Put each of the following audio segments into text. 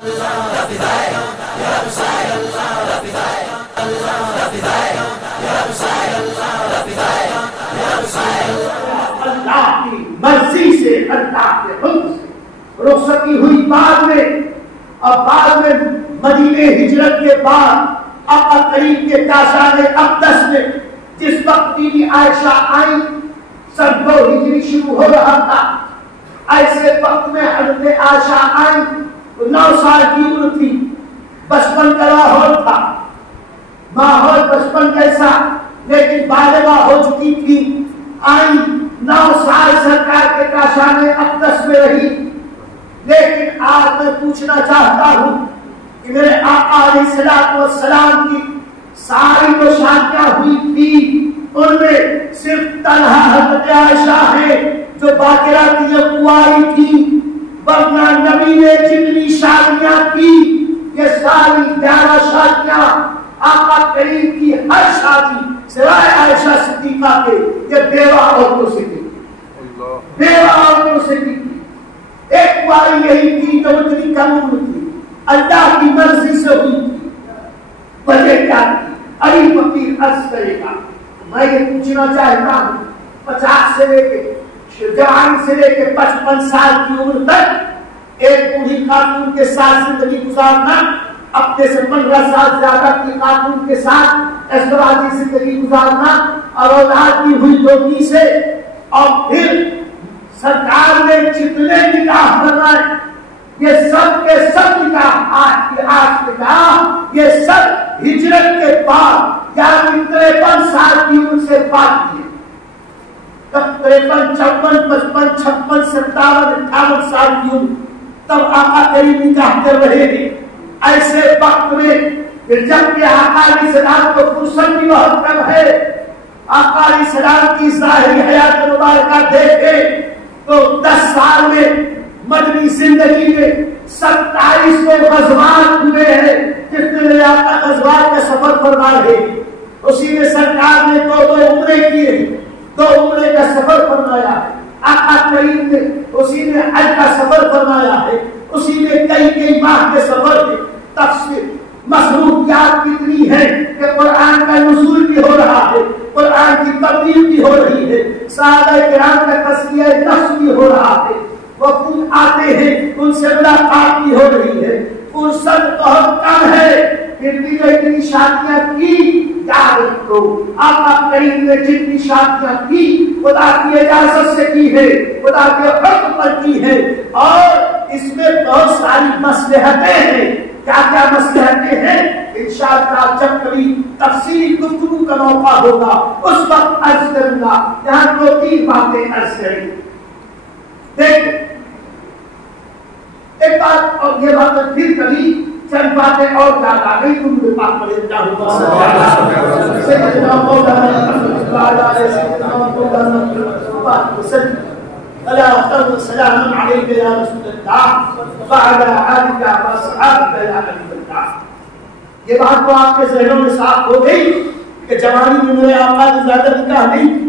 اللہ کی مرضی سے، اللہ کے حکم سے رخصتی ہوئی بعد میں، اور بعد میں مدینے ہجرت کے بعد آقا کریم کے کاشان اقدس میں جس وقت بی بی عائشہ آئی، سن 2 ہجری شروع ہو رہا تھا، ایسے وقت میں حضرت عائشہ آئی، 9 سال کی عمر تھی، بچپن کا ماحول تھا، ماحول بچپن جیسا، لیکن بالغہ ہو چکی تھی، آئی 9 سال سرکار کے کاشان اقدس میں رہی۔ لیکن آج میں پوچھنا چاہتا ہوں کہ میرے آقا علیہ السلام کی ساری جو شادیاں ہوئی تھی ان میں صرف طلحہ حضرت عائشہ ہے جو باقرہ کی کنواری تھی، ورنہ نبی نے جتنی شادیاں کی یہ ساری 11 شادیاں آقا کریم کی ہر شادی سوائے عائشہ صدیقہ کے یہ بیوہ عورتوں سے کی، بیوہ عورتوں سے کی۔ ایک باری یہی تھی جو اتنی کم عمر تھی، اللہ کی مرضی سے ہوئی تھی، وجہ کیا تھی؟ علی فقیر عرض کرے گا۔ میں یہ پوچھنا چاہتا ہوں 50 سے لے کے جوان سے لے کے 55 سال کی عمر تک ایک بوڑھی خاتون کے ساتھ زندگی گزارنا، اپنے سے 15 سال زیادہ کی خاتون کے ساتھ ازدواجی زندگی گزارنا اور اولاد کی ہوئی دوستی سے، اور پھر سرکار نے جتنے نکاح فرمائے یہ سب کے سب نکاح آج نکاح یہ سب ہجرت کے بعد، یعنی 53 سال کی عمر سے بعد کیے۔ تب 53 54 55 56 57 58 سال کی عمر تب آقا کریم نکاح کر رہے ہیں۔ ایسے وقت میں پھر جب کہ آقا علیہ السلام کو فرصت بھی بہت کم ہے، آقا علیہ السلام کی ظاہری حیات مبارکہ دیکھے تو 10 سال میں مدنی زندگی میں 27 غزوات ہوئے ہیں، جس میں میرے آقا غزوات کا سفر فرمائے ہے، اسی میں سرکار نے 2 عمرے کیے، 2 عمرے کا سفر فرمایا ہے، آقا کریم نے اسی میں حج کا سفر فرمایا ہے، اسی میں کئی ماہ کے سفر کے تفصیل مصروفیات کتنی ہے کہ قرآن کا نزول بھی ہو رہا ہے، قرآن کی تبدیل بھی ہو رہی ہے، صحابہ کرام کا تزکیہ نفس بھی ہو رہا ہے، وہ خود آتے ہیں ان سے ملاقات بھی ہو رہی ہے، فرصت بہت کم ہے، پھر بھی جو اتنی شادیاں کی یاد رکھو آقا کریم نے جتنی شادیاں کی خدا کی اجازت سے کی ہے، خدا کے حکم پر کی ہے، اور اس میں بہت ساری مصلحتیں ہیں۔ کیا کیا مصلحتیں ہیں انشاءاللہ جب کبھی تفصیلی گفتگو کا موقع ہوگا اس وقت عرض کروں گا، یہاں 2-3 باتیں عرض کریں گے۔ دیکھو ایک بات، اور یہ بات پھر کبھی چند باتیں اور یاد آ گئی تم نے پاک پڑھے چاہوں سیدنا مولانا سلام علیک یا رسول اللہ وعلی آلک واصحابک یا حبیب اللہ۔ یہ بات تو آپ کے ذہنوں میں صاف ہو گئی کہ جوانی میں میرے آقا نے زیادہ نکاح نہیں کی،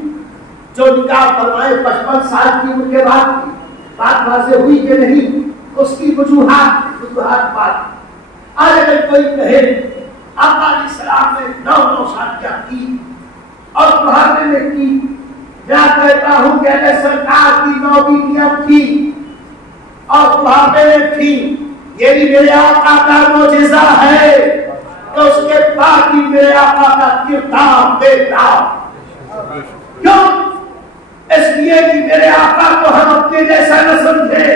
جو نکاح فرمائے 55 سال کی عمر کے بعد کی، بات واضح ہوئی کہ نہیں، اس کی وجوہات بات۔ آج اگر کوئی کہے آقا علیہ السلام نے 9 شادیاں کی اور بڑھاپے میں کی، میں کہتا ہوں کہ اگر سرکار کی 9 بیٹیاں تھی اور بڑھاپے میں تھی، یہ بھی میرے آقا کا معجزہ ہے کہ اس کے بعد بھی میرے آقا کا کردار بےتاب۔ کیوں؟ اس لیے کہ میرے آقا کو ہم اپنے جیسا نہ سمجھے،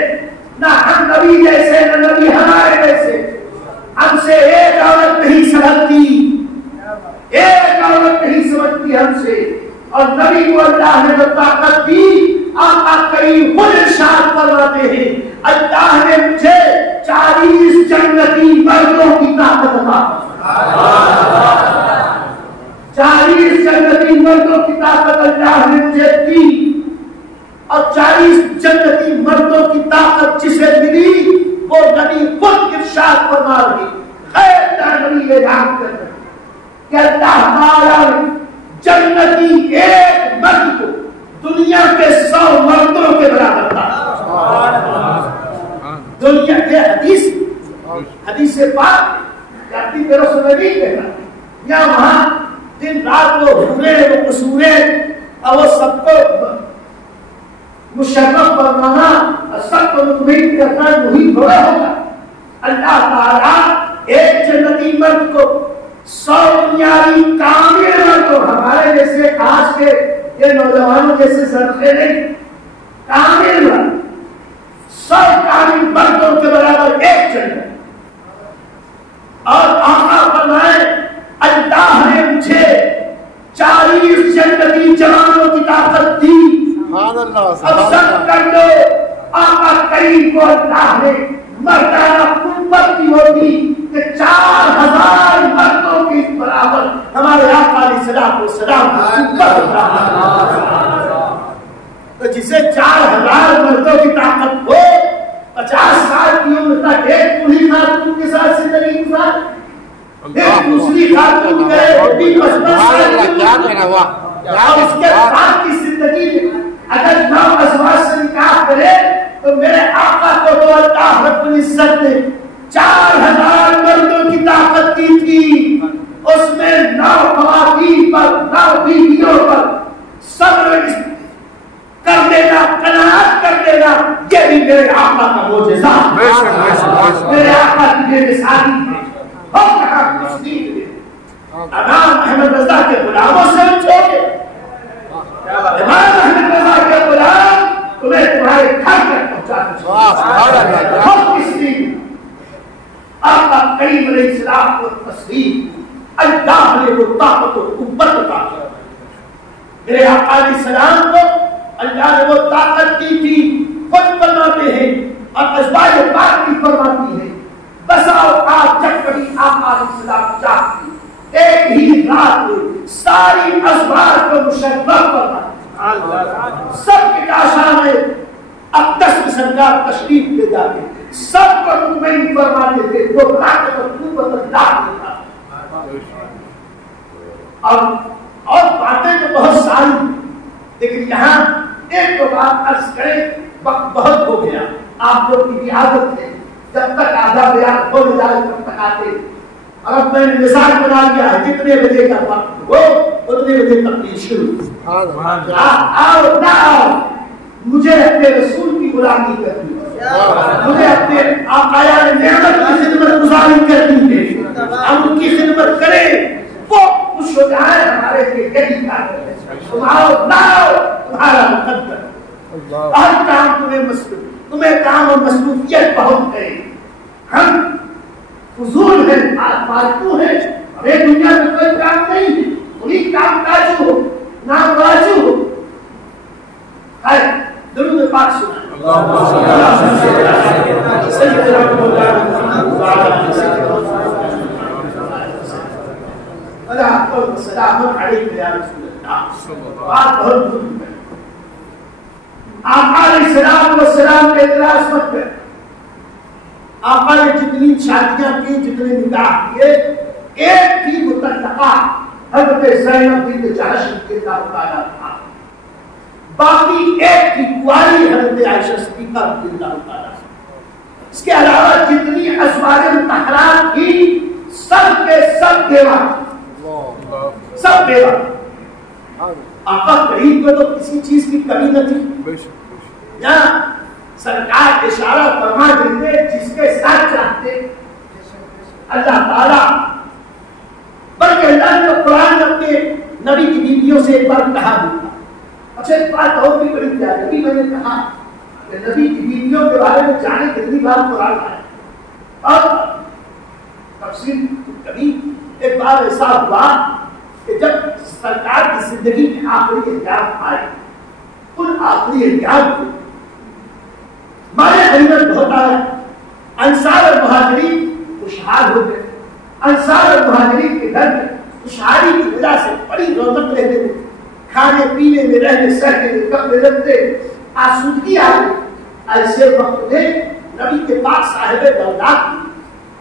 نہ ہم نبی جیسے نہ نبی ہمارے جیسے، ہم سے ایک عورت نہیں سمجھتی، ایک عورت نہیں سمجھتی ہم سے، اور نبی کو اللہ نے جو طاقت دی آقا کریم خود ارشاد فرماتے ہیں اللہ نے مجھے 40 جنتی مردوں کی طاقت عطا کی، 40 جنتی مردوں کی طاقت اللہ نے مجھے دی، اور 40 جنتی مردوں کی طاقت جسے ملی وہ نبی خود ارشاد فرما رہی خیر نبی اعلان کر رہے کہ اللہ تعالیٰ جنتی ایک مرد کو دنیا کے 100 مردوں کے برابر تھا۔ دنیا کے حدیث حدیث پاک اپنی طرف سے میں نہیں کہتا یا وہاں دن رات وہ حورے وہ قصورے اور وہ سب کو مشرف فرمانا اور سب کو مطمئن کرنا وہی تھوڑا ہوگا. اللہ تعالیٰ ایک جنتی مرد کو 100 دنیاوی کامل مرد کو ہمارے جیسے آج کے یہ نوجوانوں جیسے سرخے نہیں کامل مرد 100 کامل مردوں کے برابر ایک جنت. اور آقا فرمائے اللہ نے مجھے 40 جنتی جوانوں کی طاقت دی. اب سب کر دو آقا کریم کو اللہ نے مردانہ قوت کی ہوتی کہ 4000 مردوں کے برابر ہمارے آقا علیہ الصلوۃ والسلام تو جسے 4000 مردوں کی طاقت ہو 50 سال کی عمر تک ایک بوڑھی خاتون کے ساتھ زندگی گزار ایک دوسری خاتون کرے اور اس کے بعد کی زندگی میں اگر 9 ازواج سے نکاح کرے تو میرے آقا کو تو اللہ رب العزت نے 4000 مردوں کی طاقت دی تھی. اس میں 9 خواتین پر 9 بیویوں پر صبر کر دینا قناعت کر دینا یہ بھی میرے آقا کا معجزہ میرے آقا کی بے مثالی ہے. ہم کہاں مسلم ہیں امام احمد رضا کے غلاموں سے چھوڑے امام احمد رضا کے غلام تمہیں تمہارے گھر تک پہنچاتے ہم کس لیے آقا کریم علیہ السلام کو تسلیم اللہ نے وہ طاقت و قوت عطا کی. میرے آقا علیہ السلام کو اللہ نے وہ طاقت دی تھی. خود فرماتے ہیں اور ازواج پاک بھی فرماتی ہے بسا اوقات جب کبھی آقا علیہ السلام چاہتی ایک ہی رات میں ساری ازواج کو مشرف کرنا سب کے کاشا میں اقدس میں سرکار تشریف لے جاتے سب کو مطمئن فرماتے تھے وہ طاقت اور قوت اللہ دیتا. اور باتیں تو بہت ساری لیکن یہاں ایک تو بات عرض کریں وقت بہت ہو گیا. آپ لوگ کی عادت ہے جب تک آدھا بیان ہو جائے تب تک آتے اور اب میں نے مثال بنا لیا ہے جتنے بجے کا وقت ہو اتنے بجے تقریر شروع. آؤ نہ آؤ مجھے اپنے رسول کی غلامی کرنی مجھے اپنے آقا نعمت کی خدمت گزاری کرنی ہے. ہم ان کی خدمت کریں وہ خوش ہو جائے ہمارے لیے یہی کام ہے. تم آؤ نہ آؤ تمہارا مقدر ہر کام تمہیں کام اور مصروفیت بہت ہے. ہم فضول ہیں فالتو ہیں ہمیں دنیا میں کوئی کام نہیں ہے. انہیں کام کاج ہو نام راجو ہو. درود پاک سنا سلام علیکم یا رسول اللہ. بات بہت ضروری ہے. آقا علیہ السلام کے اعتراض مت کر. آقا نے جتنی شادیاں کی جتنے نکاح کیے ایک بھی متعلقہ حضرت زینب بنت جحش کے تعلق تھا. باقی ایک کی کنواری حضرت عائشہ صدیقہ رضی اللہ تعالیٰ. اس کے علاوہ جتنی ازواج مطہرات کی سب کے سب بیوہ سب بیوہ. آقا کریم کو تو کسی چیز کی کمی نہ تھی. یہاں سرکار اشارہ فرما دیتے جس کے ساتھ چاہتے اللہ تعالیٰ. بلکہ اللہ نے قرآن اپنے نبی کی بیویوں سے ایک بار کہا بھی تھا. اچھا ایک بات اور بھی بڑی پیاری ابھی میں نے کہا کہ نبی کی بیویوں کے بارے میں جانے کتنی بار قرآن آیا اور تفصیل کبھی ایک بار ایسا ہوا کہ جب سرکار کی زندگی میں آخری ایام آئے ان آخری ایام کو ہمارے غنیمت بہت آیا. انصار اور مہاجرین خوشحال ہو گئے. انصار اور مہاجرین کے گھر میں خوشحالی کی وجہ سے بڑی رونق رہتے تھے. کھانے پینے میں رہنے سہنے میں کپڑے لگتے آسودگی آ گئی. ایسے وقت میں نبی کے پاک صاحب بغداد کی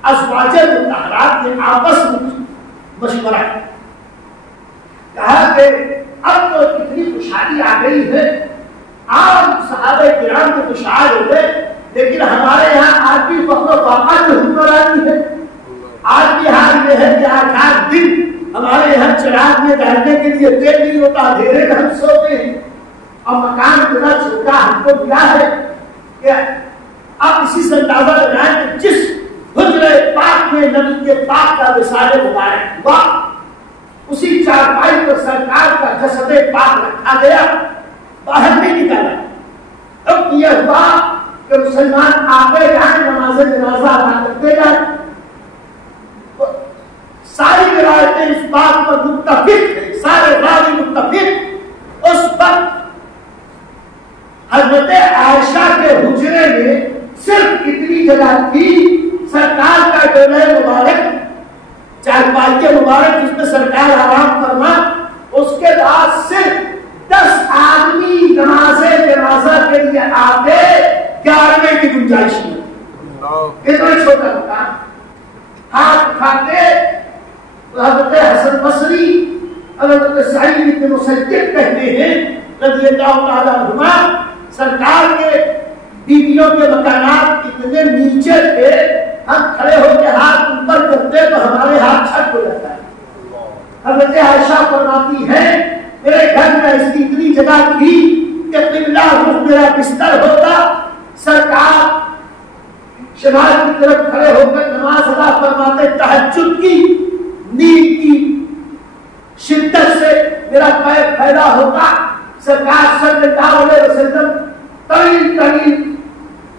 ازواج مطہرات نے آپس میں مشورہ کہا کہ اب تو اتنی خوشحالی آ گئی ہے. عام صحابہ کرام کو خوشحال ہو گئے لیکن ہمارے یہاں آج بھی فخر و فخر میں حکمرانی ہے. آج بھی حال یہ ہے کہ 8 دن ہمارے یہاں چراغ میں ڈالنے کے لیے تیل نہیں ہوتا, اندھیرے میں ہم سوتے ہیں. اور مکان اتنا چھوٹا ہم کو ملا ہے کہ آپ اسی سے اندازہ لگائیں کہ جس حجرے پاک میں نبی کے پاک کا وصال مبارک ہوا, اسی چارپائی پر سرکار کا جسد پاک رکھا گیا, باہر نہیں نکالا. اب یہ ہوا کہ مسلمان آتے جائیں, نماز جنازہ ادا کرتے جائیں. ساری روایتیں اس بات پر متفق ہیں, سارے راوی متفق. اس وقت حضرت عائشہ کے حجرے میں صرف اتنی جگہ تھی, سرکار کا ڈولے مبارک, چارپائی مبارک جس میں سرکار آرام فرما, اس کے بعد صرف 10 آدمی نماز جنازہ کے لیے آتے, 11ویں کی گنجائش میں. اتنا چھوٹا مکان, ہاتھ کھاتے. حضرت حسن بصری, حضرت سعید بن مسیب کہتے ہیں رضی اللہ تعالیٰ عنہما, سرکار کے بیویوں کے مکانات اتنے نیچے تھے, ہم کھڑے ہو کے ہاتھ اوپر کرتے تو ہمارے ہاتھ چھت ہو جاتا ہے. حضرت عائشہ فرماتی ہے میرے گھر میں اس کی اتنی جگہ تھی کہ قبلہ رخ میرا بستر ہوتا, سرکار شمال کی طرف کھڑے ہو کر نماز ادا فرماتے. تہجد کی نیند کی شدت سے میرا پیر پیدا ہوتا, سرکار صلی اللہ علیہ وسلم طویل طویل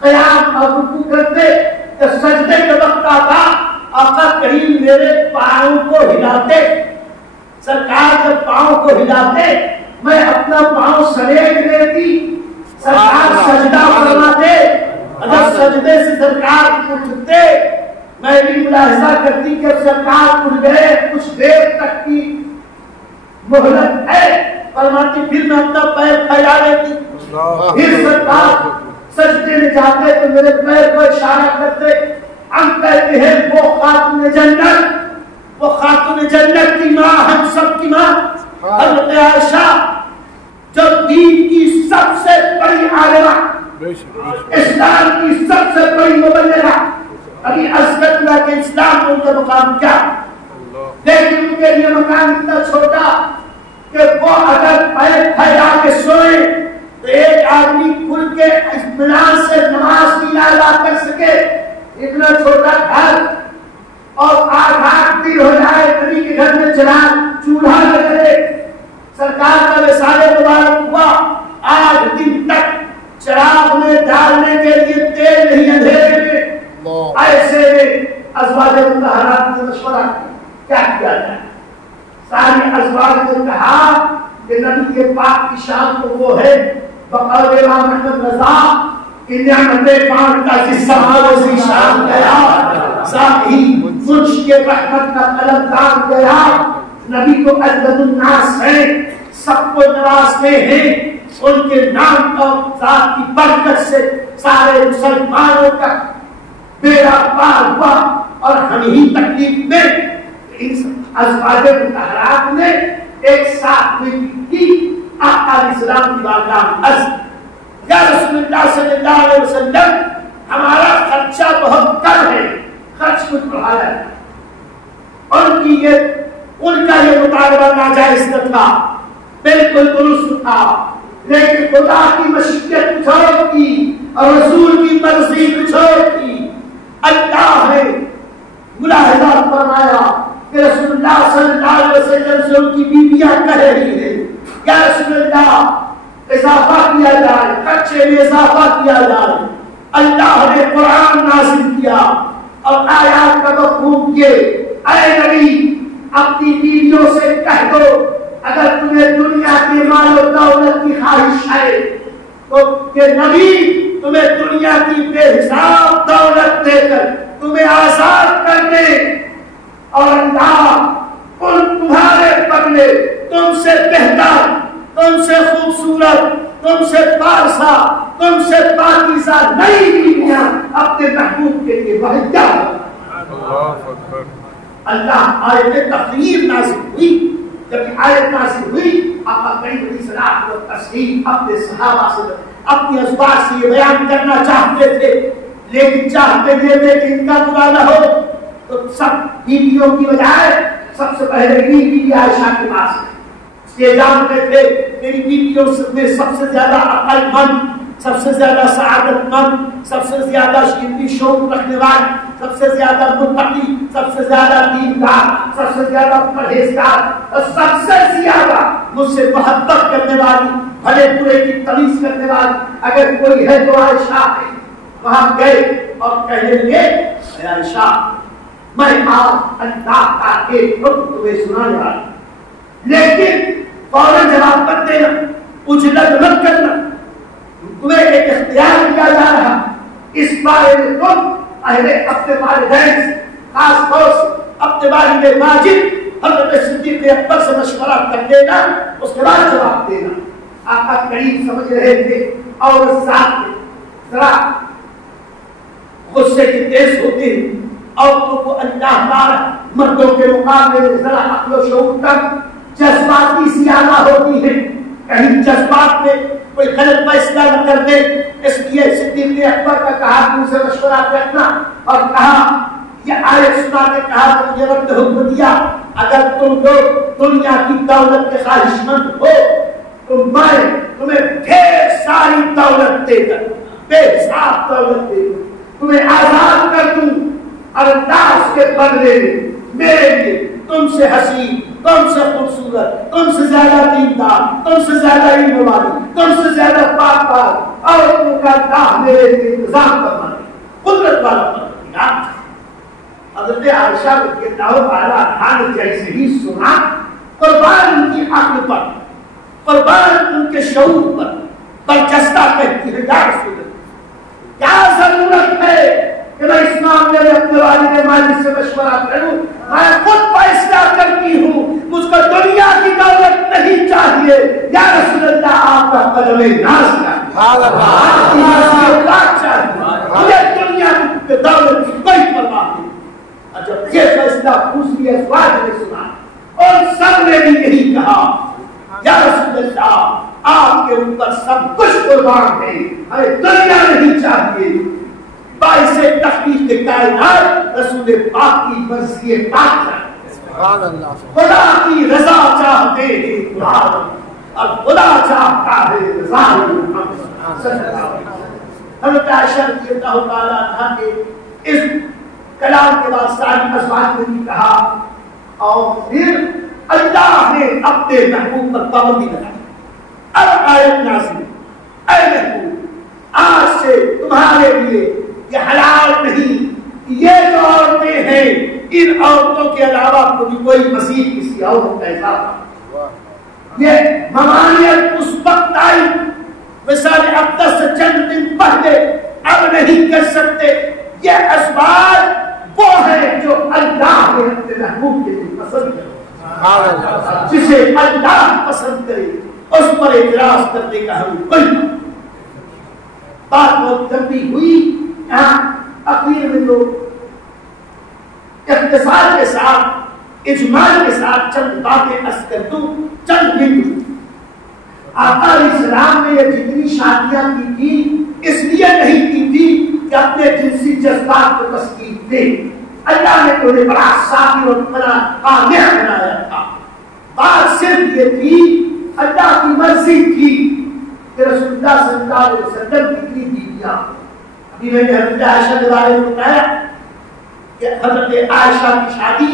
قیام اور رکوع کرتے. جب سجدے کا وقت آتا آقا کریم میرے پاؤں کو ہلاتے. سرکار جب پاؤں کو ہلاتے میں اپنا پاؤں سریٹ لیتی, سرکار سجدہ فرماتے. اگر سجدے سے سرکار اٹھتے میں بھی ملاحظہ کرتی کہ سرکار اٹھ گئے, کچھ دیر تک کی مہلت ہے, فرماتی پھر میں اپنا پیر پھیلا لیتی. پھر سرکار سجدے میں جاتے تو میرے پیر کو اشارہ کرتے. ہم کہتے ہیں وہ خاتون جنت, وہ خاتون جنت کی ماں, ہم سب کی ماں حضرت عائشہ, جو دین کی سب سے بڑی عالمہ, اسلام کی سب سے بڑی مبلغہ. ابھی عزت اللہ کے اسلام کو ان کا مقام کیا, لیکن ان کے لیے مکان اتنا چھوٹا کہ وہ اگر پیر پھیلا کے سوئے تو ایک آدمی کھل کے اطمینان سے نماز بھی نہ ادا کر سکے. اتنا چھوٹا گھر, اور 8 دن ہو جائے نبی کے گھر میں چولہا لگے. سرکار کا وصال مبارک ہوا, 8 دن تک چراغ میں ڈالنے کے لیے تیل نہیں, اندھیرے میں. ایسے ازواج مطہرات نے مشورہ کیا کیا جائے. ساری ازواج نے کہا کہ نبی کے پاک کی شان تو وہ ہے بقول امام احمد رضا کہ نعمت پاک کا سماو سے شان گیا, ساتھ ہی منش کے رحمت کا قلم دان گیا. نبی کو اجود الناس ہے, سب کو نوازتے ہیں, ان کے نام اور ذات کی برکت سے سارے مسلمانوں کا بیڑا پار ہوا. اور ہم ہی تکلیف میں ازواج مطہرات نے ایک ساتھ میں کی آقا علیہ السلام کی بارگاہ میں عرض, یا رسول اللہ صلی اللہ علیہ وسلم ہمارا خرچہ بہت کم ہے, خرچ کچھ بڑھایا ہے. ان کا یہ مطالبہ ناجائز نہ تھا, بالکل درست تھا, لیکن خدا کی مشیت کچھ اور تھی اور رسول کی مرضی کچھ اور تھی. اللہ نے ملاحظہ فرمایا کہ رسول اللہ صلی اللہ علیہ وسلم سے ان کی بیویاں کہہ رہی ہیں یا رسول اللہ اضافہ کیا جائے, خرچے میں اضافہ کیا جائے. اللہ نے قرآن نازل کیا اور آیات کا مفہوم یہ, اے نبی اپنی بیویوں سے کہہ دو اگر تمہیں دنیا کی مال و دولت کی خواہش ہے تو کہ نبی تمہیں دنیا کی بے حساب دولت دے کر تمہیں آزاد کر دے, اور اللہ ان تمہارے بدلے تم سے بہتر, تم سے خوبصورت, تم سے پارسا, تم سے پاکیزہ نئی بیویاں اپنے محبوب کے لیے مہیا. اللہ آیت تخیر نازل ہوئی. جب آیت نازل ہوئی آقا کریم علیہ الصلوۃ والتسلیم اپنے صحابہ سے اپنی ازواج سے یہ بیان کرنا چاہتے تھے، لیکن چاہتے تھے کہ ان کا برا نہ ہو، تو سب بیویوں کی بجائے سب سے پہلے بیوی عائشہ کے پاس ہے۔ یہ جانتے تھے میری بیویوں میں سب سے زیادہ عقل مند، سب سے زیادہ سعادت مند، سب سے زیادہ علمی شعور رکھنے والی، سب سے زیادہ متقی، سب سے زیادہ دیندار، سب سے زیادہ پرہیزگار اور سب سے زیادہ مجھ سے محبت کرنے والی، بھلے برے کی تمیز کرنے والی اگر کوئی ہے تو عائشہ ہے۔ وہاں گئے اور کہنے لگے اے عائشہ، میں آپ اللہ کا ایک حکم تمہیں سنانے والا ہوں، لیکن فوراً جواب مت دینا، اجلت مت کرنا، تمہیں ایک اختیار دیا جا رہا، اس بارے میں تم پہلے اپنے والدین سے، خاص طور سے اپنے والد ماجد حضرت صدیق اکبر سے مشورہ کر لینا، اس کے بعد جواب دینا۔ آقا کریم سمجھ رہے تھے اور ساتھ میں ذرا غصے کی تیز ہوتے ہیں، عورتوں کو اللہ تعالیٰ مردوں کے مقابلے میں ذرا عقل و شعور تک جذباتی زیادہ ہوتی ہے، کہیں جذبات میں کوئی غلط فیصلہ نہ کر دے، اس لیے صدیق اکبر کا کہا کہ ان سے مشورہ کرنا، اور کہا یہ آیت سنا کے کہا کہ مجھے رب نے حکم دیا اگر تم لوگ دنیا کی دولت کے خواہش مند ہو تو میں تمہیں ڈھیر ساری دولت دے کر، بے حساب دولت دے کر تمہیں آزاد کر دوں، اور انداز کے بدلے میرے لیے تم سے حسین، تم سے خوبصورت، تم سے زیادہ دیندار، تم سے زیادہ علم والی، تم سے زیادہ پاک پاک اور تم کا راہ میرے لیے انتظام کرنا ہے، قدرت والا پروردگار۔ حضرت عائشہ رضی اللہ عنہا نے جیسے ہی سنا، قربان ان کی عقل پر، قربان ان کے شعور پر، برجستہ کہتی ہے یا رسول اللہ، کیا ضرورت ہے کہ میں اس معاملے میں اپنے والد ماجد سے مشورہ کروں؟ میں خود فیصلہ کرتی ہوں، مجھ کو دنیا کی دولت نہیں چاہیے، یا رسول اللہ آپ کا قدم ناز چاہیے، آپ کی نصیحت چاہیے، مجھے دنیا کی دولت کی کوئی پرواہ نہیں۔ اور جب یہ فیصلہ دوسری ازواج نے سنا اور سب نے بھی یہی کہا یا رسول اللہ آپ کے اوپر سب کچھ قربان ہے، ہمیں دنیا نہیں چاہیے، باعث تخلیق کائنات رسول پاک کی مرضی پاک ہے، خدا کی رضا چاہتے ہیں قرآن، اور خدا چاہتا ہے رضا محمد صلی اللہ علیہ وسلم۔ حضرت عائشہ رضی اللہ تعالیٰ عنہا کے اس کلام کے بعد ساری ازواج نے بھی کہا، اور پھر اللہ نے اپنے محبوب پر پابندی لگائی۔ اب آیت نازل، اے محبوب آج سے تمہارے لیے یہ حلال نہیں، یہ جو عورتیں ہیں ان عورتوں کے علاوہ کوئی مزید کسی عورت کا اضافہ، یہ ممانعت اس وقت آئی وصال اقدس سے چند دن پہلے، اب نہیں کر سکتے۔ یہ اسباب وہ ہے جو اللہ نے اپنے محبوب کے لیے پسند کرے، جسے اللہ پسند کرے اس پر اعتراض کرنے کا ہمیں کوئی بات بہت لمبی ہوئی۔ یہاں اخیر میں تو اختصار کے ساتھ اجمال کے ساتھ چند باتیں عرض کر دوں، چند منٹ۔ آقا علیہ السلام نے یہ جتنی شادیاں کی تھی اس لیے نہیں کی تھی کہ اپنے جنسی جذبات کو تسکین دے، اللہ نے انہیں بڑا صابر اور بڑا قانع بنایا تھا۔ بات صرف یہ تھی اللہ کی مرضی تھی کہ رسول اللہ صلی اللہ علیہ وسلم کی اتنی بیویاں، ابھی میں نے حضرت عائشہ کے بارے میں بتایا کہ حضرت عائشہ کی شادی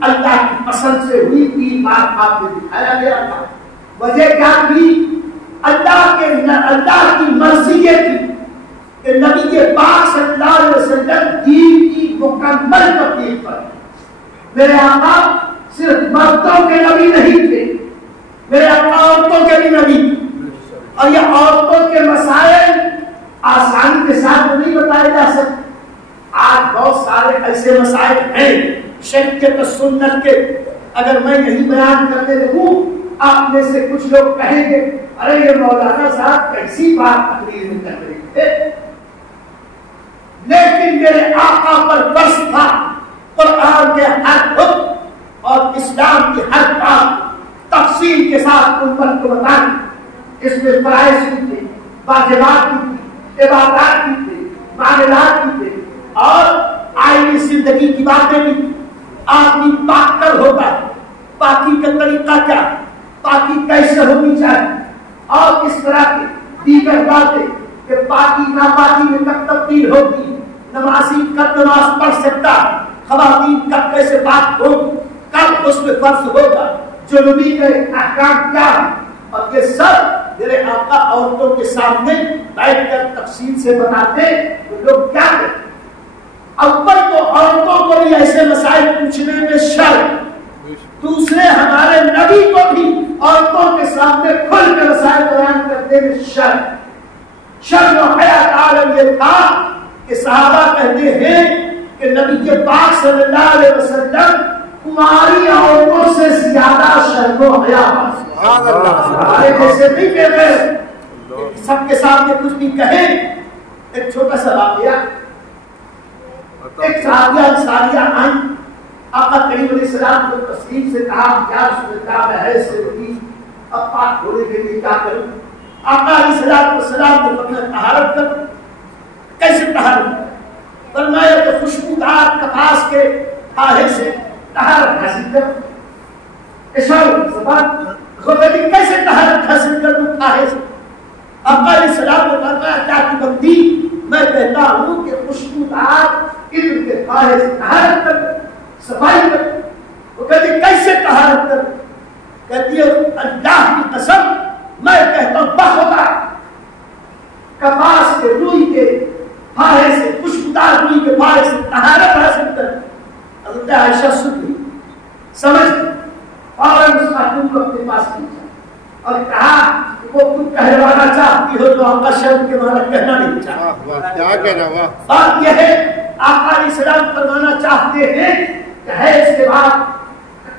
اللہ کی پسند سے ہوئی، 3 بار آپ نے دکھایا گیا تھا۔ وجہ کیا تھی؟ اللہ کی مرضی یہ تھی کہ نبی پاک صلی اللہ علیہ وسلم دین کی مکمل تبلیغ پر، میرے آقا صرف مردوں کے نبی نہیں تھے، میرے آقا عورتوں کے بھی نبی تھے، اور یہ عورتوں کے مسائل آسانی کے ساتھ نہیں بتائے جا سکتے۔ آج بہت سارے ایسے مسائل ہیں شریعت و سنت کے، اگر میں یہی بیان کرتے رہوں آپ میں سے کچھ لوگ کہیں گے ارے یہ مولانا صاحب کیسی بات تقریر میں کر رہے تھے، لیکن میرے آقا پر بس تھا قرآن کے ہر حکم اور اسلام کی ہر بات تفصیل کے ساتھ امت کو بتانا۔ اس میں فرائض بھی تھے، واجبات بھی تھی، عبادات بھی تھے، معاملات بھی تھے، اور آئینی زندگی کی باتیں بھی تھی۔ آدمی پاک کر ہوتا ہے، پاکی کا طریقہ کیا، پاکی کیسے ہونی چاہیے، اور اس طرح کی دیگر باتیں کہ پاکی ناپاکی میں کب تبدیل ہوگی، نمازی کب نماز پڑھ سکتا، خواتین کب کیسے پاک ہوگی، کب اس میں فرض ہوگا، جنوبی کے احکام کیا ہے، اور یہ سب میرے آقا عورتوں کے سامنے بیٹھ کر تفصیل سے بتاتے تو لوگ کیا کرتے۔ اول تو عورتوں کو بھی ایسے مسائل پوچھنے میں شرم، دوسرے ہمارے نبی کو بھی عورتوں کے سامنے کھل کے مسائل بیان کرنے میں شرم و حیا کا عالم یہ تھا کہ صحابہ کہتے ہیں کہ نبی پاک صلی اللہ علیہ وسلم کماری عورتوں سے زیادہ شرم و حیا ہمارے جیسے نہیں کہتے سب کے سامنے کچھ بھی کہیں۔ ایک چھوٹا سا واقعہ، ایک صحابیہ انصاریہ آئیں، آقا کریم علیہ السلام کو تسلیم سے کہا یا رسول اللہ میں ہے سے ہوئی، اب پاک ہونے کے لیے کیا کروں؟ آقا علیہ السلام نے فرمایا طہارت کر۔ کیسے طہارت؟ فرمایا کہ خوشبودار کپاس کے پھاہے سے طہارت حاصل کر۔ اشارہ زبان خودی کیسے طہارت حاصل کر دوں پھاہے سے؟ آقا علیہ السلام نے فرمایا کیا کی بندی میں کہتا ہوں کہ خوشبودار علم کے پھاہے سے طہارت کر، صفائی کر۔ وہ کہتی کیسے طہارت کر؟ کہتی ہے اللہ کی قسم میں کہتا ہوں بخدا کپاس کے روئی کے پھاہے سے، خوشبودار روئی کے پھاہے سے طہارت حاصل کر۔ حضرت عائشہ سن لی، سمجھ لی، اور اس خاتون کو اپنے پاس کیا اور کہا وہ تم کہلوانا چاہتی ہو تو آقا شرم کے معنی کہنا نہیں چاہتا۔ کیا کہنا ہوا؟ بات یہ ہے آقا علیہ السلام فرمانا چاہتے ہیں کہ حیض کے بعد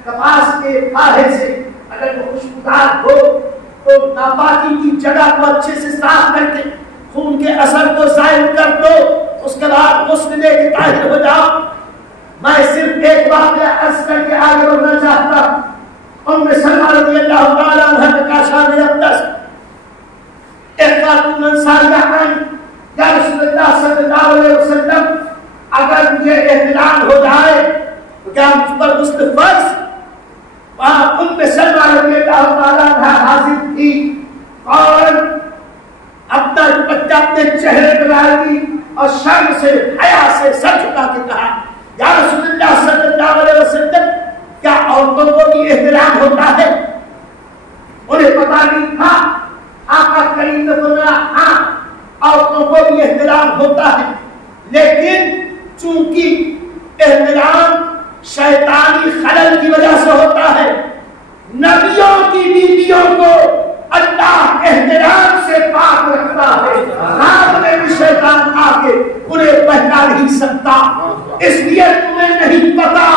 کپاس کے پھاہے سے اگر وہ خوشبودار ہو تو ناپاکی کی جگہ کو اچھے سے صاف کر کے خون کے اثر کو زائل کر دو، اس کے بعد غسل لے کے طاہر ہو جاؤ۔ میں صرف ایک واقعہ عرض کر کے آگے بڑھنا چاہتا ہوں۔ ام سلمہ رضی اللہ تعالیٰ عنہ کا شان اقدس، ایک خاتون انصاریہ آئی، یا رسول اللہ صلی اللہ علیہ وسلم اگر مجھے احتلام ہو جائے تو کیا مجھ پر غسل فرض؟ وہاں ام سلمہ رضی اللہ تعالیٰ عنہ حاضر تھی، اور اپنا دوپٹہ اپنے چہرے پر ڈالی اور شرم سے حیا سے سر جھکا کے کہا یا رسول اللہ صلی اللہ علیہ وسلم کیا عورتوں کو بھی احترام ہوتا ہے؟ انہیں پتا نہیں تھا۔ آقا کریم نے فرمایا ہاں عورتوں کو بھی احترام ہوتا ہے، لیکن چونکہ احترام شیطانی خلل کی وجہ سے ہوتا ہے، نبیوں کی بیویوں کو اللہ احترام سے پاک رکھتا ہے، رات میں بھی شیطان آ کے انہیں بہکا نہیں سکتا۔ اس لیے تمہیں نہیں پتا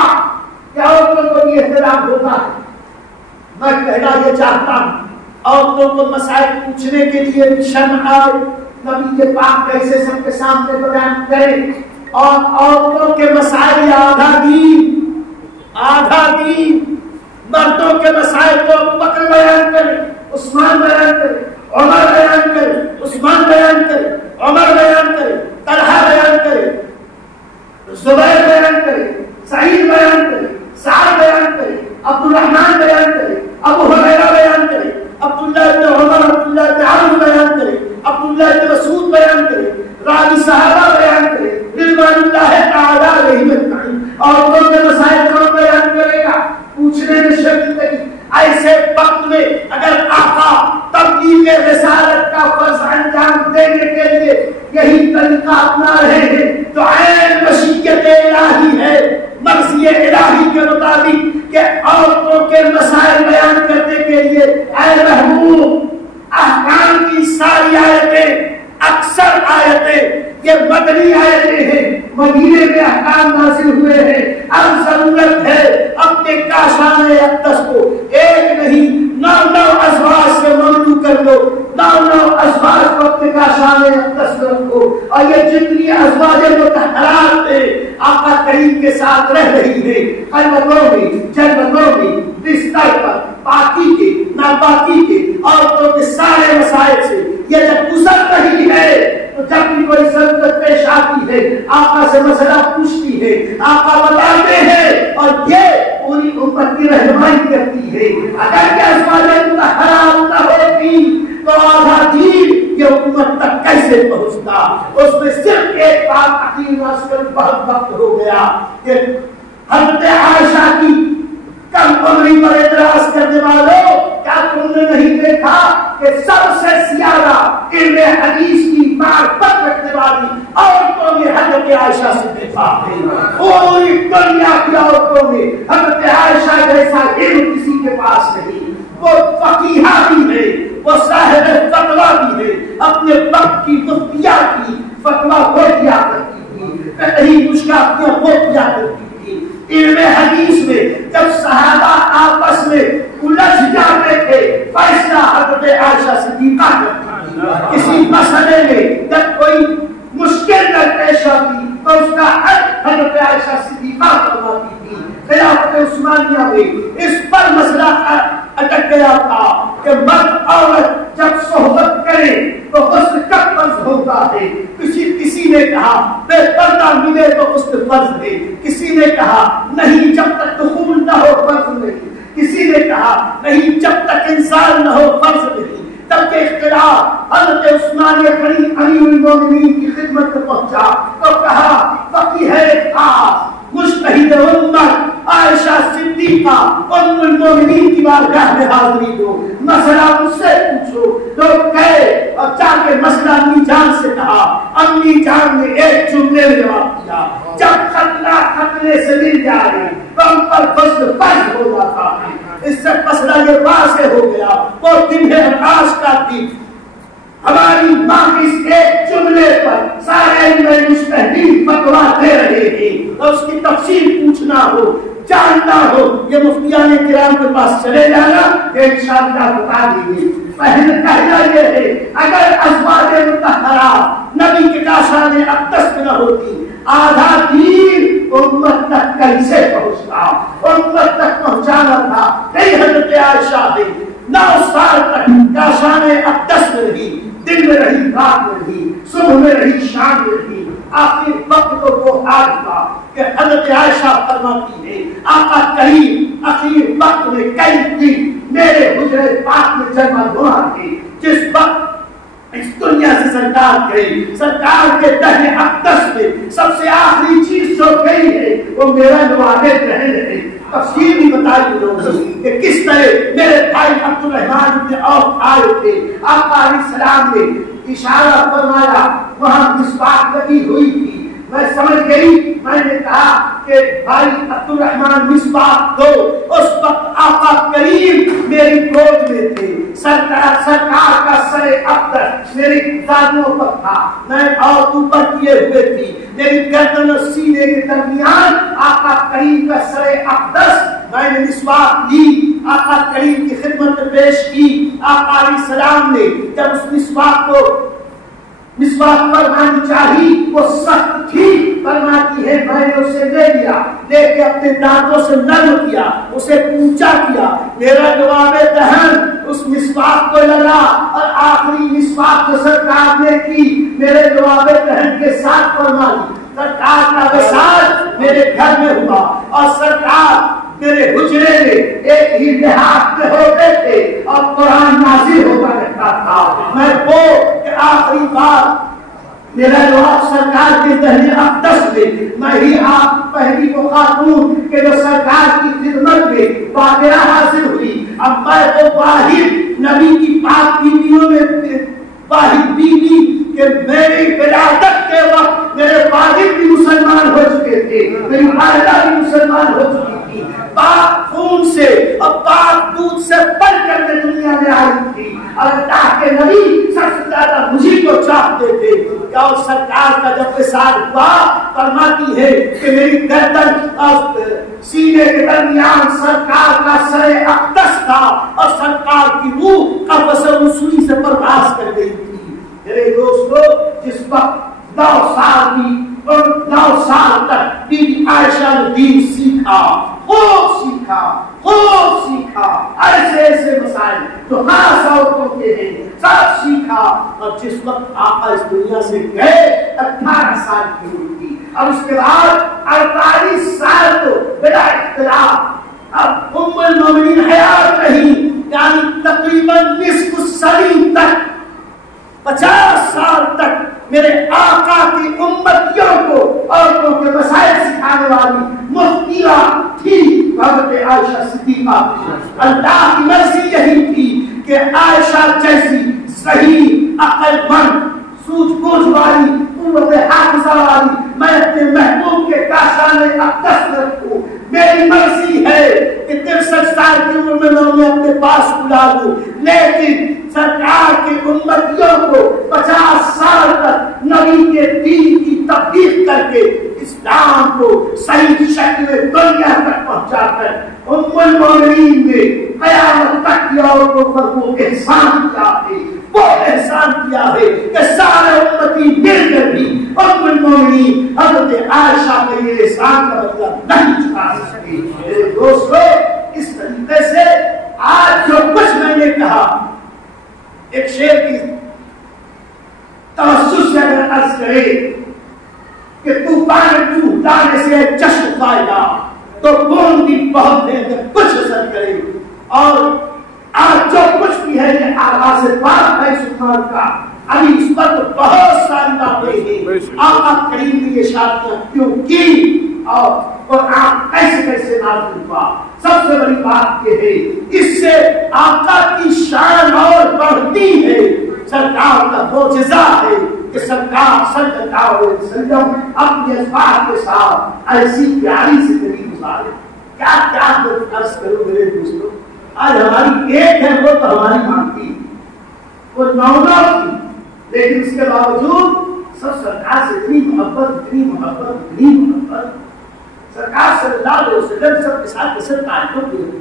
کہ عورتوں کو بھی احترام ہوتا ہے۔ میں کہنا یہ چاہتا ہوں عورتوں کو مسائل پوچھنے کے لیے بھی شرم آئے، نبی کے پاک کیسے سب کے سامنے بیان کرے، اور عورتوں کے مسائل آدھا دین، مردوں کے مسائل کو ابو بکر بیان کرے، عثمان بیان کرے، عمر بیان کرے، عثمان بیان کرے، عمر بیان کرے، طلحہ بیان کرے، زبیر بیان کرے، سعید بیان کرے، سعد بیان کرے، عبد الرحمن بیان کرے، ابو ہریرہ بیان کرے، عبداللہ بن عمر، عبداللہ بن عمرو بیان کرے، عبداللہ بن مسعود بیان کرے، راوی صحابہ بیان کرے، رضوان اللہ تعالی علیہم اجمعین۔ اور ان کے مسائل کون بیان کرے گا؟ پوچھنے میں شرم نہیں۔ ایسے وقت میں اگر آقا تبلیغ رسالت کا فرض انجام دینے کے لیے یہی طریقہ اپنا رہے ہیں تو عین مشیت الہی ہے، مرضی الہی کے مطابق کہ عورتوں کے مسائل بیان کرنے کے لیے اے محبوب احکام کی ساری آیتیں، اکثر آیتیں یہ مدنی آیتیں ہیں، مدینے میں احکام نازل ہوئے ہیں۔ اب ضرورت ہے اپنے کاشان اقدس کو ایک نہیں 9 ازواج سے مملو کر دو، 9 ازواج کو اپنے کاشان اقدس میں رکھو، اور یہ جتنی ازواج مطہرات ہیں آقا کریم کے ساتھ رہ رہی ہے، خلوتوں میں، جنتوں میں، بستر پر، پاکی کے ناپاکی کے عورتوں کے سارے مسائل سے یہ جب گزر رہی ہے تو جب بھی کوئی ضرورت پیش آتی ہے آقا سے مسئلہ پوچھتی ہے، آقا بتاتے ہیں اور یہ پوری امت کی رہنمائی کرتی ہے۔ اگر کہ ازواج مطہرات نہ ہوتی تو آدھا دین یہ امت تک کیسے پہنچتا؟ اس میں صرف ایک بات حکیم عسکر بہت وقت ہو گیا کہ حضرت عائشہ کی کم عمری پر اعتراض کرنے والوں، کیا تم نے نہیں دیکھا کہ سب سے زیادہ علم حدیث کی معرفت رکھنے والی عورتوں میں حضرت عائشہ صدیقہ ہے؟ پوری دنیا کی عورتوں میں حضرت عائشہ جیسا علم کسی کے پاس نہیں۔ وہ فقیہہ بھی ہے، وہ صاحب فتویٰ بھی ہے، اپنے وقت کی مفتیہ کی فتویٰ وہ دیا کرتی تھی، فقہی مشکلاتیاں وہ دیا کرتی تھی۔ علم حدیث میں جب صحابہ آپس میں الجھ جاتے تھے فیصلہ حضرت عائشہ صدیقہ کرتی تھی۔ کسی مسئلے میں جب کوئی مشکل پیش آتی تو اس کا حل حضرت عائشہ صدیقہ فرماتی تھی۔ خلافت عثمانیہ میں اس پر مسئلہ اٹک گیا تھا کہ مرد عورت جب صحبت کرے تو حسن کب فرض ہوتا ہے؟ کسی نے کہا بے پردہ ملے تو حسن فرض ہے، کسی نے کہا نہیں جب تک دخول نہ ہو فرض نہیں، کسی نے کہا نہیں جب تک انسان نہ ہو فرض نہیں۔ تب کے اختلاف حضرت عثمان غنی امیر المومنین کی خدمت میں پہنچا تو کہا فقیہ خاص مجتہد امت عائشہ صدیقہ ام المومنین کی بارگاہ میں حاضری دو، مسئلہ مجھ سے پوچھو۔ لوگ گئے اور جا کے مسئلہ امی جان سے کہا، امی جان نے ایک جملے میں جواب دیا، جب خطرہ خطرے سے مل جائے تو ہم پر فضل فرض ہو جاتا ہے۔ اس سے مسئلہ یہ واضح ہو گیا۔ وہ دن ہے آکاش کا دن، ہماری ماں اس ایک جملے پر سارے مجتہدین فتویٰ دے رہے ہیں اور اس کی تفصیل پوچھنا ہو، جاننا ہو، یہ مفتیان کرام کے پاس چلے جانا، یہ انشاءاللہ بتا دیں گے۔ پہلا یہ ہے اگر ازواج مطہرات نبی کے کاشان اقدس نہ ہوتی آدھا دین امت تک کیسے پہنچتا؟ امت تک پہنچانا تھا کئی حضرت عائشہ نے 9 سال تک کاشان اقدس میں رہی، دن میں رہی، رات میں رہی، صبح میں رہی، شام میں رہی۔ آخر وقت تو وہ آج تھا کہ حضرت عائشہ فرماتی ہے آقا کریم اخیر وقت میں کئی دن میرے حجرے پاک میں جمع ہوا تھے، جس وقت اس دنیا سے سرکار گئی، سرکار کے دہن اقدس میں سب سے آخری چیز جو گئی ہے وہ میرا لوالے دہن ہے۔ تفصیل بھی بتائی انہوں نے کہ کس طرح میرے بھائی عبد الرحمن بن عوف آئے تھے، آقا علیہ السلام نے اشارہ فرمایا، وہاں مسواک لگی ہوئی تھی، میں سمجھ گئی، میں نے کہا کہ بھائی عبد الرحمن مسواک دو۔ اس وقت آقا کریم میری گود میں تھے، سرکار کا سر اقدس میری زانوں پر تھا، میں اور اوپر کیے ہوئے تھی، میری گردن اور سینے کے درمیان آقا کریم کا سر اقدس، میں نے مسواک لی، آقا کریم کی خدمت میں پیش کی۔ آقا علیہ السلام نے جب اس مسواک کو مسواک فرمانی چاہی، وہ سخت تھی، فرماتی ہے میں نے اسے لے لیا، لے کے اپنے دانتوں سے نرم کیا، اسے اونچا کیا، میرا جواب دہن اس مسواک کو لگا اور آخری مسواک جو سرکار نے کی میرے جواب دہن کے ساتھ فرمائی۔ سرکار کا وصال میرے گھر میں ہوا اور سرکار میرے حجرے میں ایک ہی لحاظ میں ہوتے تھے اور قرآن نازل ہوتا رہتا تھا۔ میں وہ کہ آخری بار میرا جواب سرکار کے دہن اقدس میں ہی آپ پہلی وہ خاتون کہ جو سرکار کی خدمت میں واقعہ حاصل ہوئی۔ اب میں وہ واحد نبی کی پاک بیویوں میں واحد بیوی کہ میری ولادت کے وقت میرے والد بھی مسلمان ہو چکے تھے، میری والدہ بھی مسلمان ہو چکی تھی، پاک خون سے اور پاک دودھ سے پل کر کے دنیا میں آئی تھی، اور اللہ کے نبی سب سے زیادہ مجھے کو چاہتے تھے۔ اور سرکار کا جب وصال ہوا فرماتی ہے کہ میری گردن اور سینے کے درمیان سرکار کا سر اقدس تھا اور سرکار کی روح قبض رسولی سے پرواز کر گئی تھی۔ میرے دوستو، جس وقت 9 سال کی اور 9 سال تک بی بی عائشہ نے دین سیکھا خوب سیکھا ایسے ایسے مسائل جو خاص عورتوں کے ہیں سب سیکھا. اور جس وقت آقا اس دنیا سے گئے 18 سال کی ہوئی تھی. اور اس کے بعد 48 سال تو بلا اختلاف اب ام المومنین حیات رہی، یعنی تقریباً نصف صدی تک 50 سال تک میرے آقا کی امتیوں کو عورتوں کے مسائل سکھانے والی مفتیہ تھی حضرت عائشہ صدیقہ. اللہ کی مرضی یہی تھی کہ عائشہ جیسی صحیح عقل مند سوجھ بوجھ والی قوت حافظہ والی میں اپنے محبوب کے کاشانے اقدس رکھوں. میری مرضی ہے کہ 63 سال کی عمر میں انہیں اپنے پاس بلا دوں، لیکن سرکار کی امتیوں کو 50 سال تک نبی کے دین کی تبلیغ کر کے اسلام کو صحیح شکل میں دنیا تک پہنچا کر ام المومنین نے قیامت تک کی عورتوں پر وہ احسان کیا ہے، وہ احسان کیا ہے کہ سارے امتی مل کر بھی ام المومنین حضرت عائشہ کے یہ احسان کا مطلب نہیں چکا سکتے. میرے دوستو اس طریقے سے آج جو کچھ میں نے کہا ایک شعر کی توسط سے اگر عرض کرے کہ طوفان ٹوٹانے سے چشم فائدہ تو کون بھی بہت ہے کہ کچھ اثر کرے. اور آج جو کچھ بھی ہے یہ آغاز پاک ہے سبحان کا. ابھی اس وقت بہت ساری باتیں ہیں آقا کریم نے یہ شادیاں کیوں کی اور آپ کیسے کیسے نازل ہوا. سب سے بڑی بات یہ ہے اس سے آقا کی شان اور بڑھتی ہے. سرکار کا معجزہ ہے کہ سرکار صلی اللہ علیہ وسلم اپنے ازواج کے ساتھ ایسی پیاری زندگی گزارے. کیا کیا عرض کروں میرے دوستوں. آج ہماری ایک ہے وہ تو ہماری مانتی وہ 9 تھی، لیکن اس کے باوجود سب سرکار سے اتنی محبت سرکار صلی اللہ علیہ وسلم سب کے ساتھ کیسے تعلق ہوئے.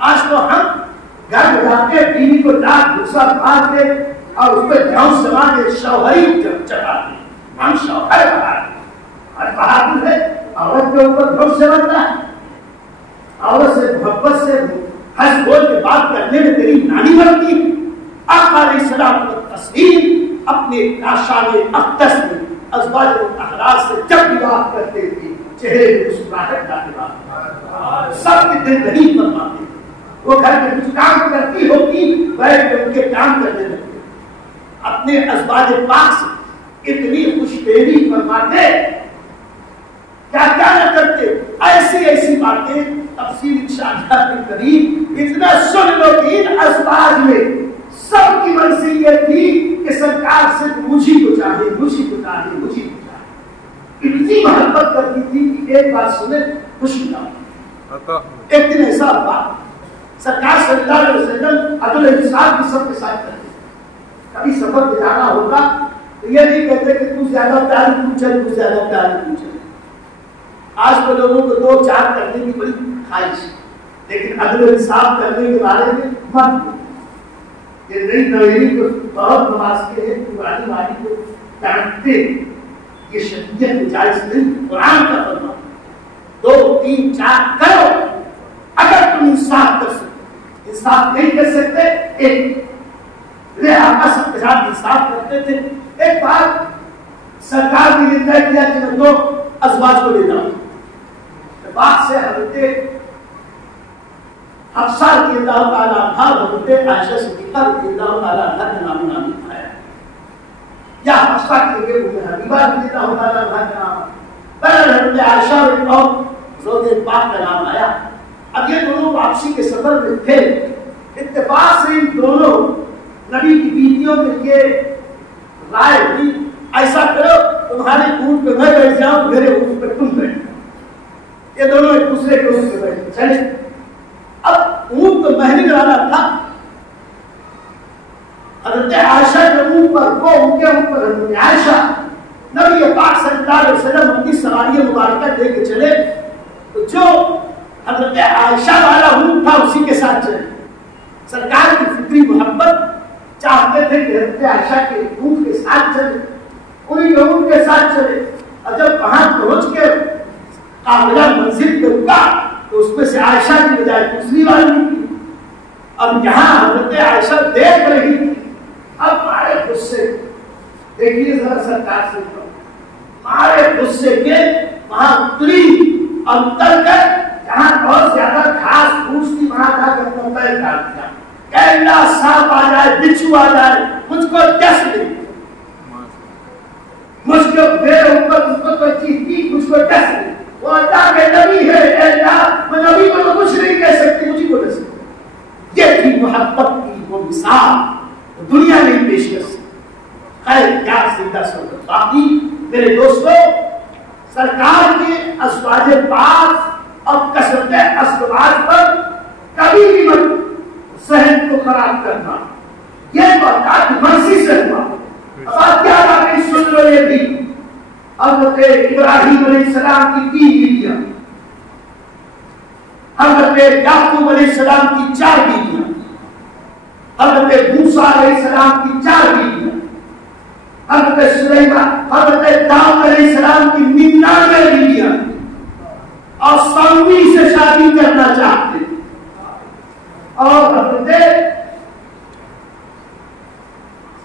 آج تو ہم گھر میں جاتے بیوی کو ڈاک گھسا مار کے اور اس پہ جاؤں سما کے شوہری چڑھاتے ہم شوہر بناتے. اور بہادر ہے عورت کے اوپر گھوش سے بنتا ہے. عورت سے محبت سے ہنس بول کے بات کرنے میں تیری نانی بنتی ہے. آقا علیہ السلام کو تسلیم اپنے کاشان اقدس میں ازواج مطہرات سے جب بھی بات کرتے تھے چہرے میں مسکراہٹ لاتے بات سب کے دل نہیں فرماتے. وہ گھر میں کچھ کام کرتی ہوتی بیٹھ کے ان کے کام کرنے لگتے. اپنے ازواج پاک سے اتنی خوش بینی فرماتے کیا کیا نہ کرتے. ایسی ایسی باتیں تفصیل انشاءاللہ کے قریب اتنا سن لو کہ ان ازواج میں سب کی مرضی یہ تھی کہ سرکار صرف مجھے کو چاہے. اتنی محبت کرتی تھی کہ ایک بات سنے خوشی نہ. ایک دن ایسا ہوا سرکار صلی اللہ علیہ وسلم عدل انصاف بھی سب کے ساتھ کرتے. کبھی سفر پہ جانا ہوگا تو یہ نہیں کہتے کہ تو زیادہ پیاری پوچھے. آج تو لوگوں کو 2-4 کرنے کی بڑی خواہش، لیکن عدل انصاف کرنے کے بارے میں مت یہ نئی نویلی کو بہت نمازتے ہیں پرانی والی کو ڈانٹتے. یہ شریعت میں جائز نہیں. قرآن کا فرمان 2-3-4 کرو. اگر تم انصاف کر سکتے، انصاف نہیں کر سکتے ایک آقا سب کے ساتھ انصاف کرتے تھے. ایک بات سرکار نے یہ طے کیا کہ میں 2 ازواج کو لے جاؤں. بات سے حضرت حفصہ رضی اللہ تعالیٰ عنہا حضرت عائشہ صدیقہ رضی اللہ تعالیٰ عنہا کا نام آیا یا حفصہ کے لیے حبیبہ رضی اللہ تعالیٰ عنہا کا نام. پہلے حضرت عائشہ اور زوج پاک کا نام آیا. اب یہ دونوں واپسی کے سفر میں تھے. اتفاق سے ان دونوں نبی کی بیویوں کے لیے رائے ہوئی ایسا کرو تمہارے اونٹ پہ میں بیٹھ جاؤں میرے اونٹ پہ تم بیٹھ جاؤ. یہ دونوں ایک دوسرے کے اونٹ پہ بیٹھ چلے. اب اونٹ تو مہنگی والا تھا. حضرت عائشہ کے اونٹ پر وہ ان کے اوپر حضرت عائشہ نبی پاک صلی اللہ علیہ وسلم اپنی سواری مبارکہ دے کے چلے تو جو حضرت عائشہ والا اونٹ تھا اسی کے ساتھ چلے. سرکار کی فطری محبت چاہتے تھے کہ حضرت عائشہ کے اونٹ کے ساتھ چلے، انہیں اونٹ کے ساتھ چلے. اور جب وہاں پہنچ کے قافلہ منزل پہ رکا میں سے عائشہ کی بجائے دوسری والی تھی. اب یہاں حضرت عائشہ دیکھ رہی تھی. اب مارے غصے دیکھیے ذرا سرکار سے مارے غصے کے وہاں اتری اور اتر کر جہاں بہت زیادہ گھاس پھوس تھی وہاں جا کر پیر ڈال دیا کہ اللہ سانپ آ جائے بچھو آ جائے مجھ کو ڈس دے, مجھ کو میرے اوپر مجھ کو کوئی چیز کی مجھ کو ڈس دے. وہ اللہ کے نبی ہے, اے اللہ میں نبی کو تو کچھ نہیں کہہ سکتی, مجھے کو ڈس دے. یہ تھی محبت کی وہ مثال دنیا نہیں پیش کر سکتی. خیر کیا زندہ سنت باقی میرے دوستوں, سرکار کے ازواج پاک اور کثرت ازواج پر کبھی بھی مت ذہن کو خراب کرنا. یہ تو اللہ کی مرضی سے ہوا. اب کیا باقی سن لو یہ بھی حضرت ابراہیم علیہ السلام کی 3 بیویاں, حضرت یعقوب علیہ السلام کی 4 بیویاں, حضرت موسیٰ علیہ السلام کی 4 بیویاں, حضرت سلیمان حضرت داؤد علیہ السلام کی 99 بیویاں اور 100ویں سے شادی کرنا چاہتے تھے. اور حضرت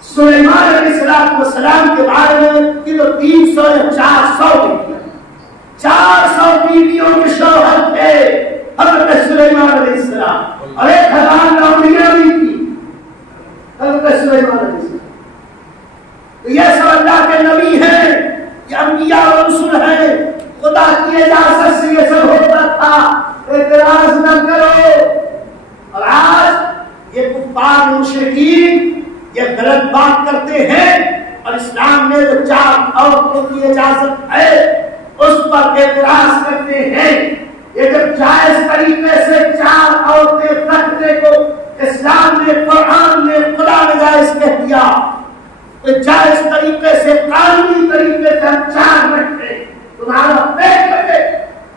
سلیمان علیہ السلام کے بارے میں کہ 300 یا 400 بیویاں, 400 بیویوں کے شوہر تھے حضرت سلیمان علیہ السلام اور 1000 نوکریاں بھی تھی حضرت سلیمان علیہ السلام. تو یہ سب اللہ کے نبی ہیں, یہ انبیاء اور رسول ہیں. خدا کی اجازت سے یہ سب ہوتا تھا, اعتراض نہ کرو. اور آج یہ کفار مشرکین یہ غلط بات کرتے ہیں اور اسلام میں جو 4 عورتوں کی اجازت ہے اس پر اعتراض کرتے ہیں. یہ جب جائز طریقے سے 4 عورتیں رکھنے کو اسلام نے قرآن نے خدا نے جائز کہہ دیا, تو جائز طریقے سے قانونی طریقے سے 4 رکھتے تمہارا پیٹ کٹے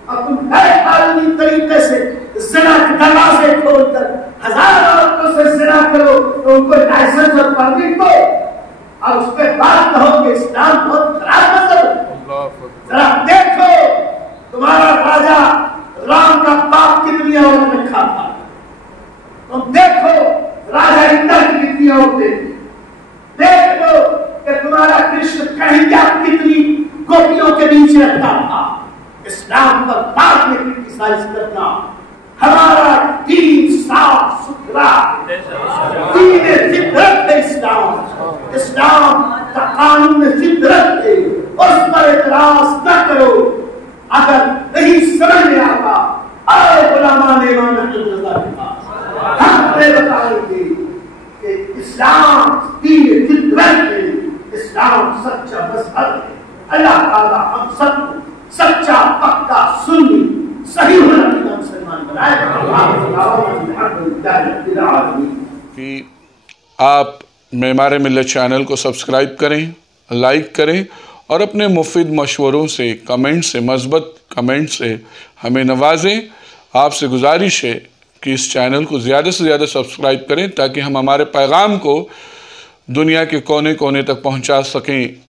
اور تم غیر قانونی طریقے سے زنا کے دروازے کھول کر 1000 عورتوں سے زنا کرو تو ان کو لائسنس اور پرمٹ دو اور اس کے بعد کہو کہ اسلام بہت خراب نظر. ذرا دیکھو تمہارا راجا رام کا باپ کتنی عورت رکھا تھا, تم دیکھو راجا اندر کی کتنی عورتیں تھی, دیکھ لو کہ تمہارا کرشن کنہیا کتنی گوپیوں کے نیچے رکھتا تھا. اسلام پر بعد میں کرٹیسائز کرنا, ہمارا دین صاف ستھرا دین فطرت ہے. اسلام کا قانون فطرت ہے, اس پر اعتراض نہ کرو. اگر نہیں سمجھ میں آتا آئے غلامان امام احمد رضا کے پاس, ہم نے بتائیں گے کہ اسلام دین فطرت ہے, اسلام سچا مذہب ہے. اللہ تعالیٰ ہم سب کو سچا پکا سنی صحیح ہونا کی مسلمان بنائے. کہ آپ معمار ملت چینل کو سبسکرائب کریں, لائک کریں اور اپنے مفید مشوروں سے کمنٹ سے مثبت کمنٹ سے ہمیں نوازیں. آپ سے گزارش ہے کہ اس چینل کو زیادہ سے زیادہ سبسکرائب کریں تاکہ ہم ہمارے پیغام کو دنیا کے کونے کونے تک پہنچا سکیں.